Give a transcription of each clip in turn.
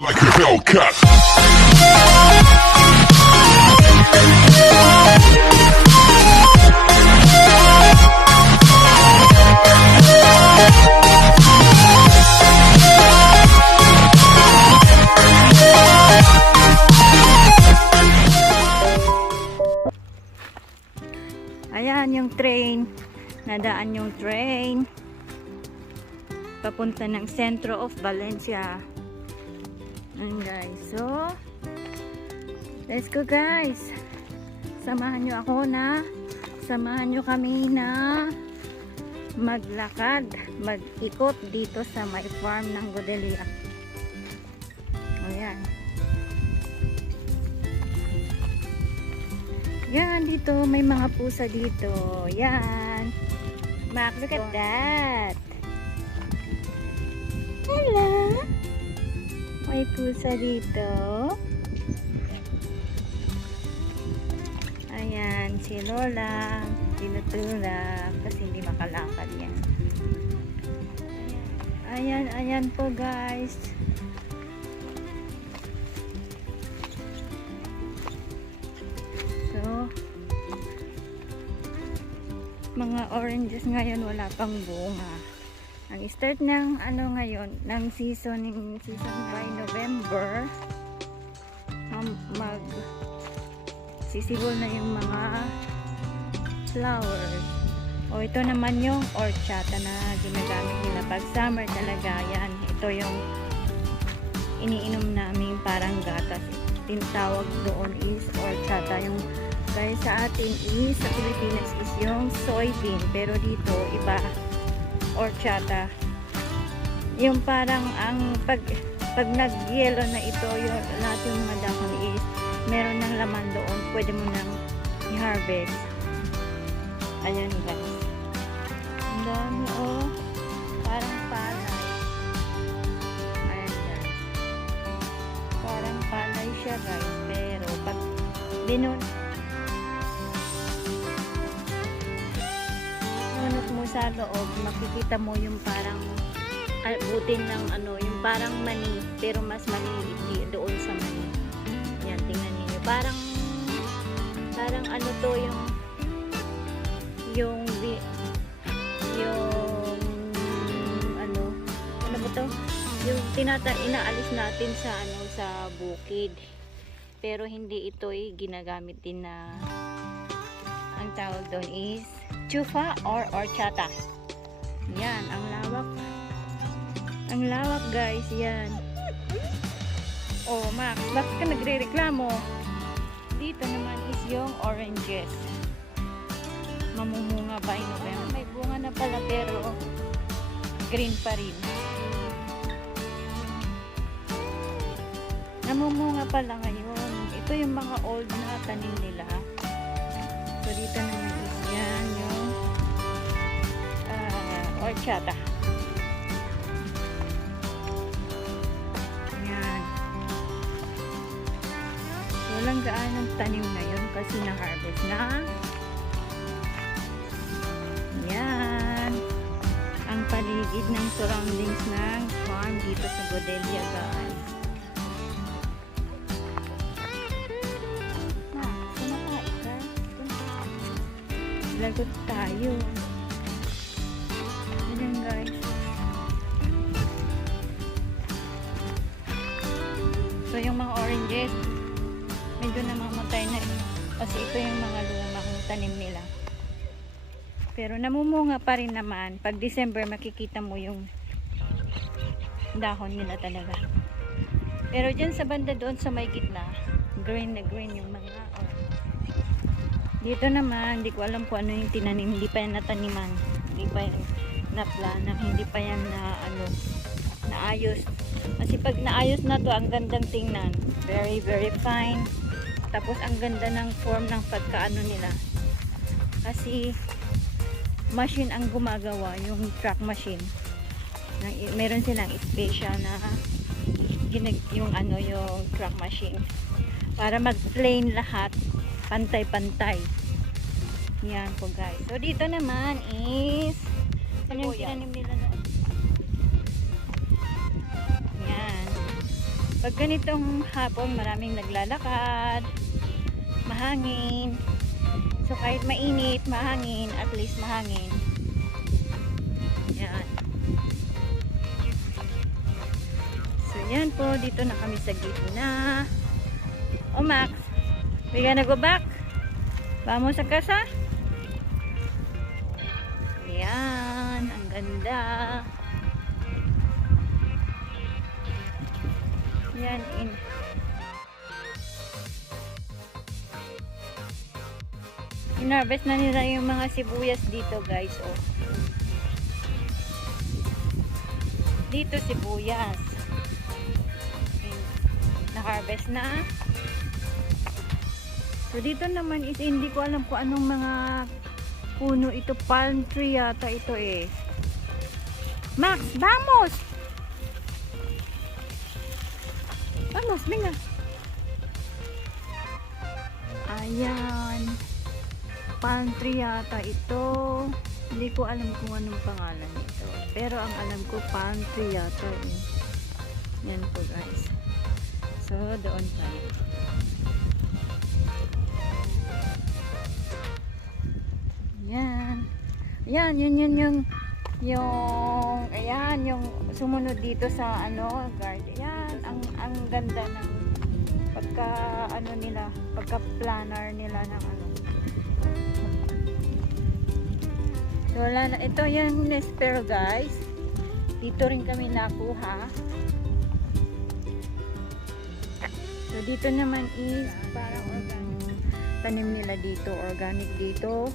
Like a Hellcat. Ayan yung train. Nadaan yung train. Papunta ng Centro of Valencia. Ayan guys. So, let's go guys. Samahan nyo ako na. Samahan nyo kami na maglakad. Mag-ikot dito sa may farm ng Godelia. Ayan. Yan, dito. May mga pusa dito. Yan. Max, look at that. Hello. May pusa dito. Ayan, si Lola. Tinutulak kasi hindi makalakad yan. Ayan, ayan po guys. Mga oranges ngayon wala pang bunga. Ang start ng ano ngayon, ng season by November, mag sisigol na yung mga flowers. O ito naman yung horchata na ginagamit nila pag summer talaga. Yan, ito yung iniinom namin parang gatas. Tinatawag doon is horchata. Yung guys sa atin is sa Pilipinas is yung soybean, pero dito iba, horchata. Yung parang ang pag nag-yellow na ito, yung lahat yung mga dahon is meron ng laman doon, pwede mo nang i-harvest. Ayan guys, ang dami oh, parang palay. Ayan guys, parang palay siya guys, pero pag mo sa loob, makikita mo yung parang butin ng ano, yung parang mani, pero mas maliit doon sa mani. Yan, tingnan niyo. Parang ano to, yung ano ba to? Yung inaalis natin sa ano, sa bukid. Pero hindi ito ginagamit din na, ang tawag doon is chufa or horchata. Yan, ang lawak. Ang lawak guys, yan. Oh, Max, bakit ka nagre-reklamo? Dito naman is yung oranges. Mamumunga pa in November. May bunga na pala pero green pa rin. Namumunga pala ngayon. Ito yung mga old na tanim nila. So dito naman is yan yung horchata. Yan. Walang gaanong tanim ngayon kasi na-harvest na. Yan. Ang paligid ng surroundings ng farm dito sa Godelia guys. Lagot tayo. Ayan guys. So yung mga oranges medyo namamatay na kasi ito yung mga lumang tanim nila. Pero namumunga pa rin naman. Pag December makikita mo yung dahon nila talaga. Pero dyan sa banda doon sa may gitna, green na green yung mga dito naman, hindi ko alam kung ano yung tinanim. Hindi pa yan nataniman. Hindi pa yan naplana. Hindi pa yan na ano, naayos. Kasi pag naayos na to, ang gandang tingnan. Very, very fine. Tapos ang ganda ng form ng pagkaano nila. Kasi machine ang gumagawa, yung truck machine. Meron silang special na yung ano, yung truck machine. Para mag-plain lahat. Pantay-pantay. Yan po guys. So dito naman is ano yung tinanim nila noon? Yan. Pag ganitong hapon, maraming naglalakad, mahangin. So kahit mainit, mahangin, at least mahangin. Yan. So yan po, dito na kami sa gitna. Oh Max, we gonna go back? Vamos sa casa? Yan, ang ganda. Yan, in-harvest na nila yung mga sibuyas dito, guys. Oh. Dito sibuyas. Na-harvest na. So dito naman is hindi ko alam kung anong mga puno ito. Palm tree yata ito eh. Max, vamos! Vamos, venga. Ayan. Palm tree yata ito. Hindi ko alam kung anong pangalan ito. Pero ang alam ko palm tree yata eh. Yan po guys. So doon tayo. Yan. Yan, yun yung ayan, yung sumunod dito sa ano, garden. Yan, ang ganda ng pagka ano nila, pagka planner nila ng ano. So wala na, ito yung Nespero guys. Dito rin kami nakuha. So dito naman is parang organic. Tanim nila dito, organic dito.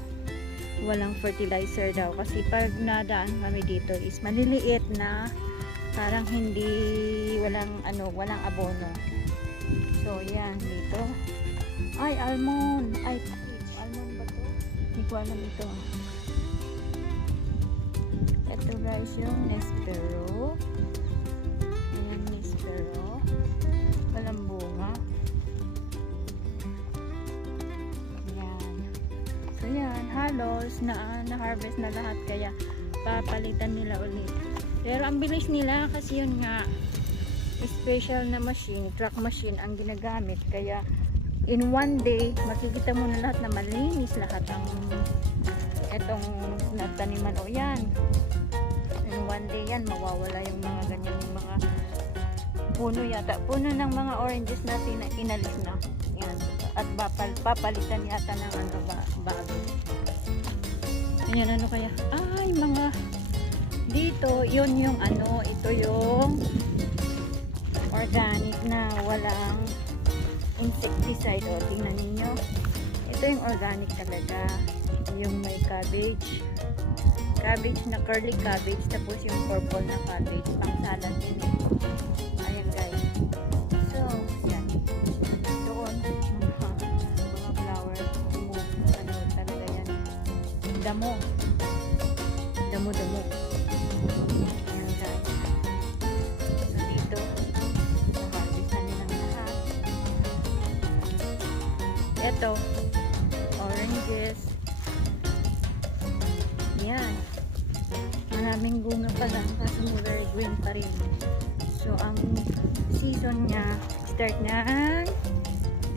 Walang fertilizer daw kasi pag nadaan kami dito is maliliit na parang hindi walang abono. So yan dito. Ay almond, ay almond ba to? Hindi ko alam ito. Ito guys yung Nespero. Ayan Nespero. Walang bunga. Ayan, halos na-harvest na lahat kaya papalitan nila ulit. Pero ang bilis nila kasi yun nga special na machine, truck machine ang ginagamit kaya in one day makikita mo na lahat na malinis lahat ang etong nataniman o yan. In one day yan mawawala yung mga ganyan mga puno yata. Puno ng mga oranges natin na inalis na. Yan. At papalitan yata ng ano bago. Ayan, ano kaya? Ay, mga dito, yun yung ano, ito yung organic na walang insecticide. O, tingnan ninyo. Ito yung organic talaga. Yung may cabbage. Cabbage na curly cabbage. Tapos yung purple na cabbage. Pang salad din. Ayan guys. So, yan. Doon, mga flower. Ano talaga yan. Damo. Damo-damo. Ayan guys. So, dito. Harvest na nilang lahat. Ito. Oranges. Yan. Maraming bunga pa lang kasi very green pa rin. So, ang season niya start na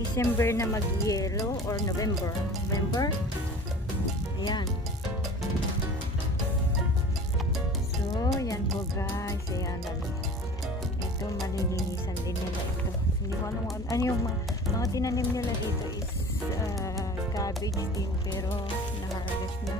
December na mag-yellow or November. November? Ayan. So, yan po guys. Ayan. Ito, malilinisan din nila ito. Hindi ko alam ano yung mga tinanim nila dito is cabbage din pero na-harvest na.